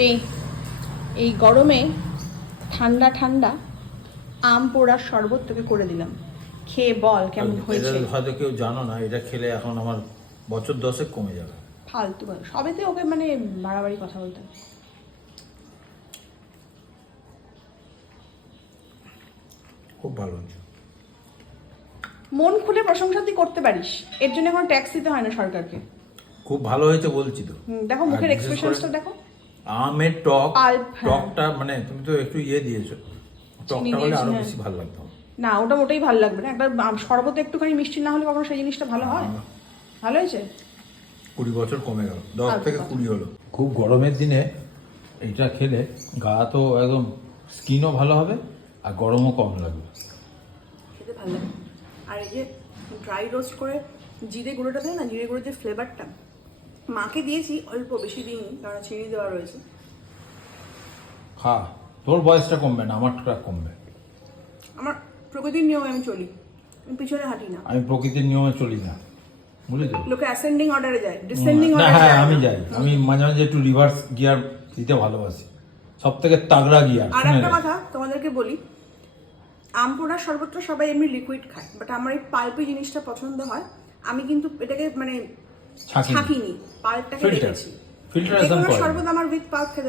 নেই এই গরমে ঠান্ডা ঠান্ডা আম পোড়ার শরবত তোকে করে দিলাম, খেয়ে বল কেমন হয়েছে। হয়তো কেউ জানো না, এটা খেলে এখন আমার বছর 10 কমে যাবে। ফালতু বল, সবেতে ওকে মানে বাড়াবাড়ি কথা বলতে হবে। খুব ভালো হয়েছে। মন খুলে প্রশংসা তুই করতে পারিস, এর জন্য কোনো ট্যাক্স দিতে হয় না সরকারকে। খুব ভালো হয়েছে বলছি তো। দেখো মুখের আর বিশেষ করে এক্সপ্রেশনসটা দেখো। আমের টক, পাল্প, হ্যাঁ। টকটা মানে তুমি তো একটু দিয়েছো, টকটা হলে আরো বেশি ভালো লাগতো। না ওটা মোটেই ভালো লাগবে না, একবার শরবতে একটুখানি মিষ্টি না হলে কখনো সেই জিনিসটা ভালো হয়? ভালো হয়েছে। 20 বছর কমে গেল, 10 থেকে 20 হলো। খুব গরমের দিনে এটা খেলে গা তো একদম স্কিনও ভালো হবে আর গরমও কম লাগবে। খেতে ভালো লাগে। আর এই যে ড্রাই রোস্ট করে জিরে গুঁড়োটা দেয় না, জিরে গুঁড়োর যে ফ্লেভারটা, মাকে দিয়েছি অল্প, বেশি দিইনি কারণ চিনি দেওয়া রয়েছে। খা, তোর বয়সটা কমবে না, আমারটা কমবে। আমার প্রকৃতির নিয়মে আমি চলি, আমি পিছনে হাঁটি না। আমি প্রকৃতির নিয়মে চলি না, বুঝেছো? লোকে অ্যাসেন্ডিং অর্ডারে যায়, ডিসেন্ডিং না, অর্ডারে হ্যাঁ যায়। আমি যাই, আমি মাঝে মাঝে একটু রিভার্স গিয়ার দিতে ভালোবাসি, সব থেকে তাগড়া গিয়ার। আর একটা কথা তোমাদেরকে বলি, আম পোড়ার শরবতটা সবাই এমনি লিকুইড খায়, বাট আমার এই পাল্পি জিনিসটা পছন্দ হয়। আমি কিন্তু এটাকে মানে ছাঁকিনি, পাল্পটাকে রেখেছি। ফিল্টারেশন করে। শরবত আমার উইথ পাল্প খেতে